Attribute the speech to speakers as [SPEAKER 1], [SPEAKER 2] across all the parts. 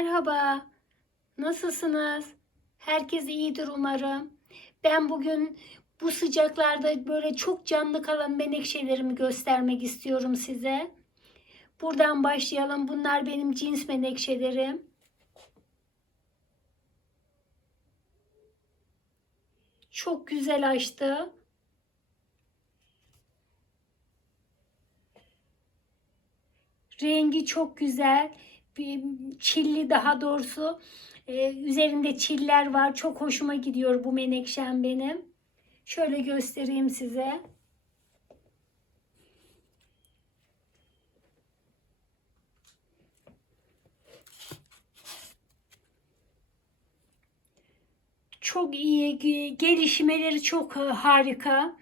[SPEAKER 1] Merhaba. Nasılsınız? Herkes iyidir umarım. Ben bugün bu sıcaklarda böyle çok canlı kalan menekşelerimi göstermek istiyorum size. Buradan başlayalım. Bunlar benim cins menekşelerim. Çok güzel açtı. Rengi çok güzel. Çilli daha doğrusu. Ee, üzerinde çiller var. Çok hoşuma gidiyor bu menekşem benim. Şöyle göstereyim size. Çok iyi. Gelişmeleri çok harika.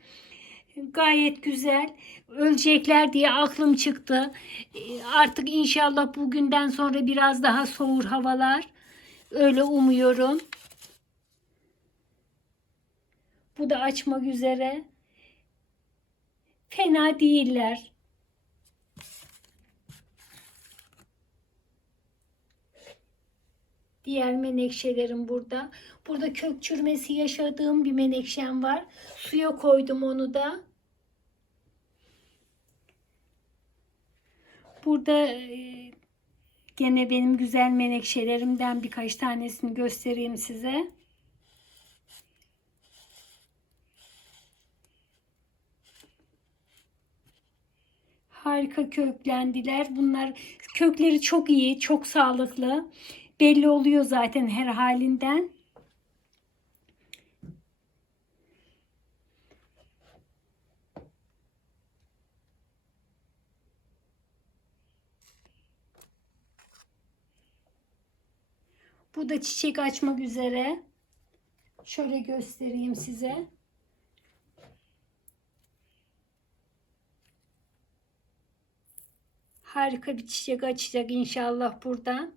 [SPEAKER 1] Gayet güzel. Ölecekler diye aklım çıktı. E, Artık inşallah bugünden sonra biraz daha soğur havalar. Öyle umuyorum. Bu da açmak üzere. Fena değiller. Diğer menekşelerim burada. Burada kök çürümesi yaşadığım bir menekşem var. Suya koydum onu da. Burada e, gene benim güzel menekşelerimden birkaç tanesini göstereyim size. Harika köklendiler. Bunlar kökleri çok iyi, çok sağlıklı. Belli oluyor zaten her halinden. Bu da çiçek açmak üzere. Şöyle göstereyim size. Harika bir çiçek açacak inşallah buradan.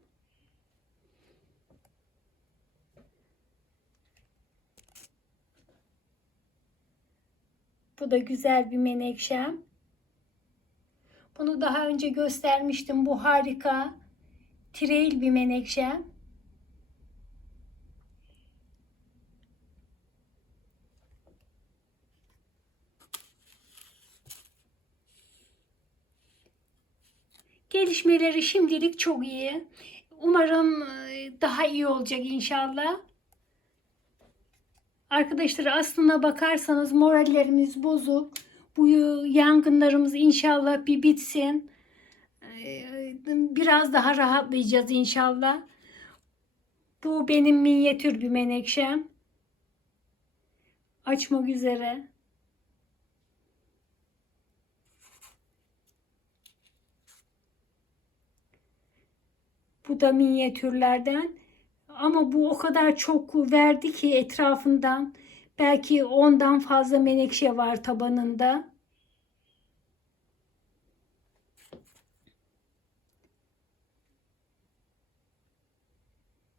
[SPEAKER 1] Bu da güzel bir menekşem. Bunu daha önce göstermiştim. Bu harika. Trail bir menekşem. Gelişmeleri şimdilik çok iyi. Umarım e, daha iyi olacak inşallah. Arkadaşlar aslına bakarsanız morallerimiz bozuk. Bu yangınlarımız inşallah bir bitsin. E, Biraz daha rahatlayacağız inşallah. Bu benim minyatür bir menekşem. Açmak üzere. Bu da minyatürlerden. Ama bu o kadar çok verdi ki etrafından. Belki ondan fazla menekşe var tabanında.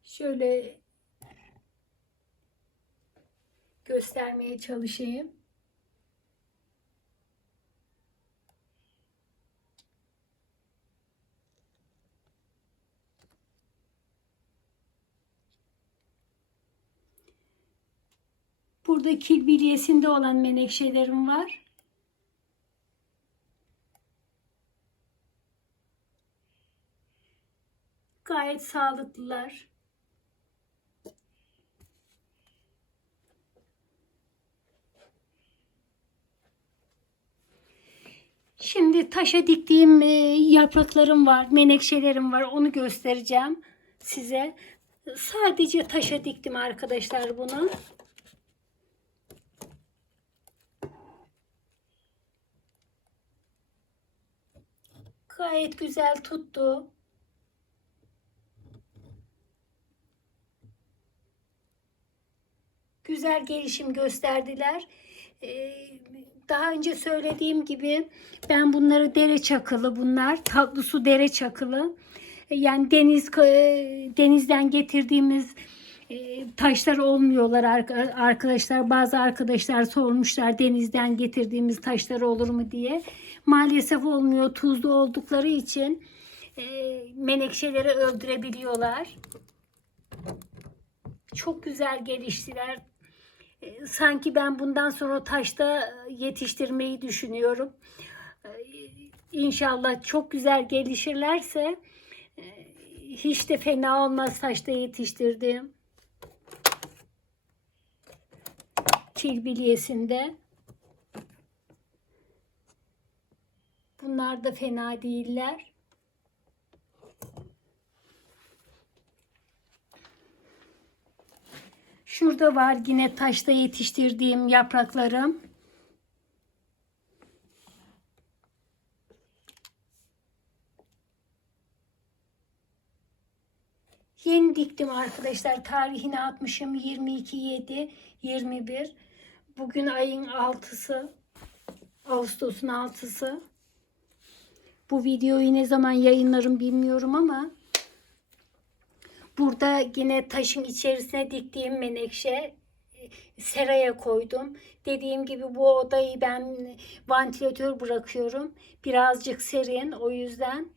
[SPEAKER 1] Şöyle göstermeye çalışayım. Burada kil bilyesinde olan menekşelerim var. Gayet sağlıklılar. Şimdi taşa diktiğim e, yapraklarım var, menekşelerim var. Onu göstereceğim size. Sadece taşa diktim arkadaşlar bunu. Gayet güzel tuttu. Güzel gelişim gösterdiler. Ee, daha önce söylediğim gibi ben bunları dere çakılı bunlar. Tatlı su dere çakılı. Yani deniz denizden getirdiğimiz e, taşlar olmuyorlar arkadaşlar. Bazı arkadaşlar sormuşlar denizden getirdiğimiz taşlar olur mu diye. Maalesef olmuyor tuzlu oldukları için e, menekşeleri öldürebiliyorlar. Çok güzel geliştiler. E, Sanki ben bundan sonra taşta yetiştirmeyi düşünüyorum. E, İnşallah çok güzel gelişirlerse e, hiç de fena olmaz taşta yetiştirdiğim. Kilbilyesinde. Bunlar da fena değiller. Şurada var yine taşta yetiştirdiğim yapraklarım. Yeni diktim arkadaşlar. Tarihini atmışım 22 7 21. Bugün ayın 6'sı. Ağustos'un 6'sı. Bu videoyu ne zaman yayınlarım bilmiyorum ama burada yine taşın içerisine diktiğim menekşe e, seraya koydum. Dediğim gibi bu odayı ben vantilatör bırakıyorum. Birazcık serin o yüzden.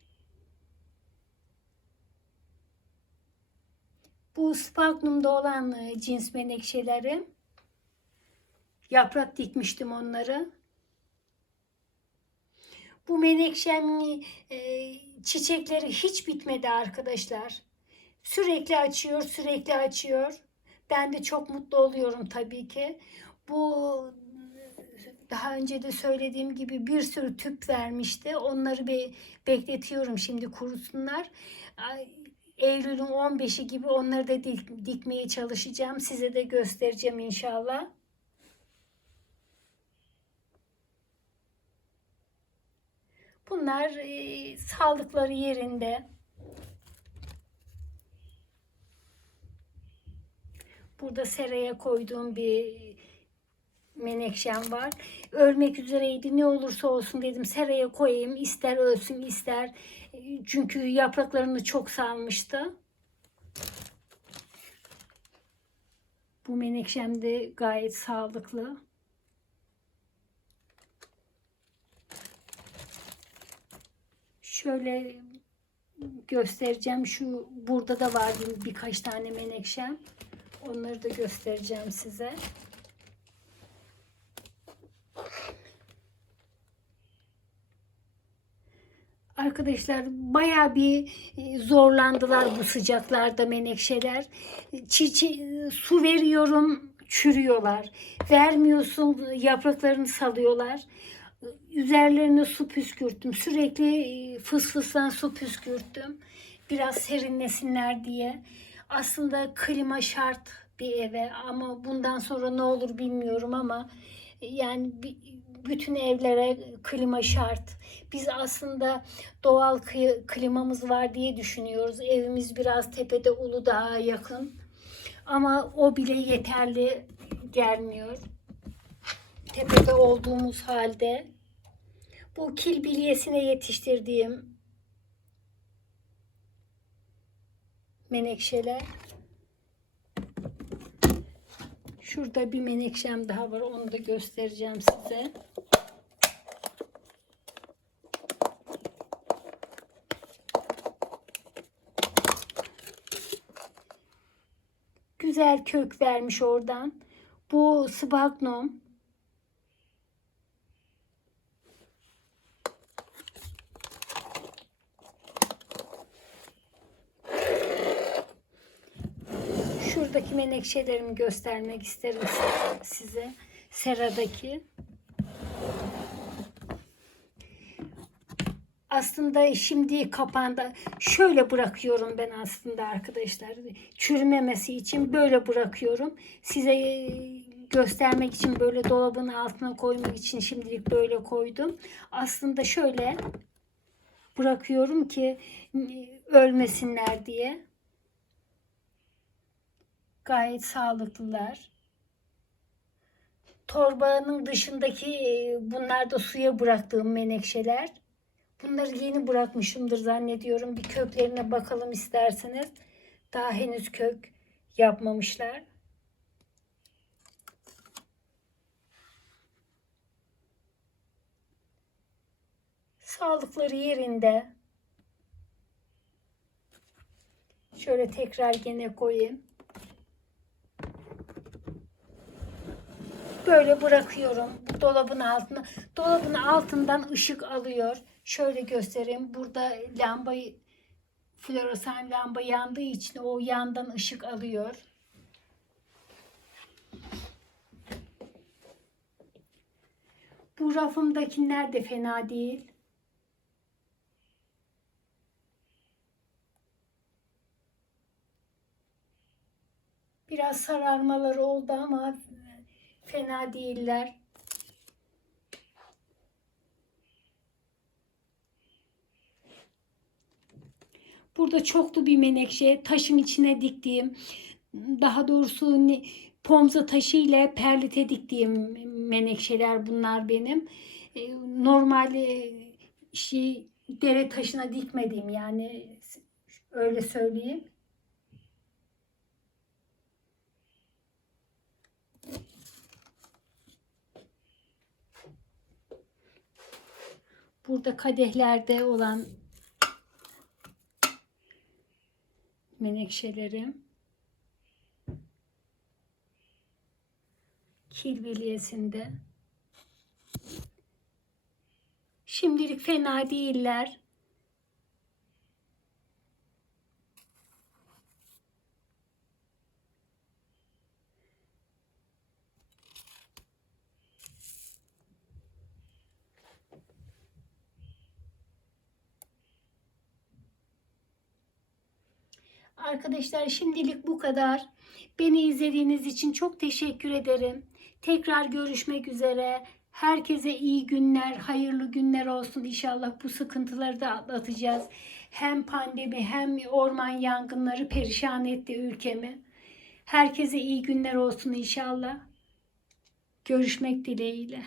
[SPEAKER 1] Bu Spagnum'da olan e, cins menekşeleri. Yaprak dikmiştim onları. Bu menekşemin e, çiçekleri hiç bitmedi arkadaşlar. Sürekli açıyor, sürekli açıyor. Ben de çok mutlu oluyorum tabii ki. Bu daha önce de söylediğim gibi bir sürü tüp vermişti. Onları bir bekletiyorum şimdi kurusunlar. Eylül'ün 15'i gibi onları da dik- dikmeye çalışacağım. Size de göstereceğim inşallah. Bunlar e, sağlıkları yerinde. Burada seraya koyduğum bir menekşem var. Ölmek üzereydi. Ne olursa olsun dedim seraya koyayım. İster ölsün ister. E, Çünkü yapraklarını çok salmıştı. Bu menekşem de gayet sağlıklı. Şöyle göstereceğim. Şu burada da var bir- birkaç tane menekşem. Onları da göstereceğim size. Arkadaşlar baya bir e, zorlandılar bu sıcaklarda menekşeler. Çiçe su veriyorum çürüyorlar. Vermiyorsun yapraklarını salıyorlar. Üzerlerine su püskürttüm. Sürekli e, fıs fıslan su püskürttüm. Biraz serinlesinler diye. Aslında klima şart bir eve ama bundan sonra ne olur bilmiyorum ama yani bi- bütün evlere klima şart. Biz aslında doğal klimamız var diye düşünüyoruz. Evimiz biraz tepede Uludağ'a yakın. Ama o bile yeterli gelmiyor. Tepede olduğumuz halde. Bu kil bilyesine yetiştirdiğim menekşeler. Şurada bir menekşem daha var. Onu da göstereceğim size. Güzel kök vermiş oradan. Bu sphagnum. Menekşelerimi göstermek isterim size. Seradaki. Aslında şimdi kapağında şöyle bırakıyorum ben aslında arkadaşlar. Çürümemesi için böyle bırakıyorum. Size e, göstermek için böyle dolabın altına koymak için şimdilik böyle koydum. Aslında şöyle bırakıyorum ki e, ölmesinler diye. Gayet sağlıklılar. Torbanın dışındaki e, bunlar da suya bıraktığım menekşeler. Bunları yeni bırakmışımdır zannediyorum. Bir köklerine bakalım isterseniz. Daha henüz kök yapmamışlar. Sağlıkları yerinde. Şöyle tekrar gene koyayım. Böyle bırakıyorum dolabın altına. Dolabın altından ışık alıyor. Şöyle göstereyim. Burada lambayı floresan lamba yandığı için o yandan ışık alıyor. Bu rafımdakiler de fena değil. Biraz sararmaları oldu ama fena değiller. Burada çoklu bir menekşe taşın içine diktiğim daha doğrusu pomza taşı ile perlite diktiğim menekşeler bunlar benim. E, Normal e, şey dere taşına dikmediğim yani öyle söyleyeyim. Burada kadehlerde olan menekşelerim. Kilbiliyesinde. Şimdilik fena değiller. Arkadaşlar şimdilik bu kadar. Beni izlediğiniz için çok teşekkür ederim. Tekrar görüşmek üzere. Herkese iyi günler, hayırlı günler olsun. İnşallah bu sıkıntıları da atlatacağız. Hem pandemi hem orman yangınları perişan etti ülkemi. Herkese iyi günler olsun inşallah. Görüşmek dileğiyle.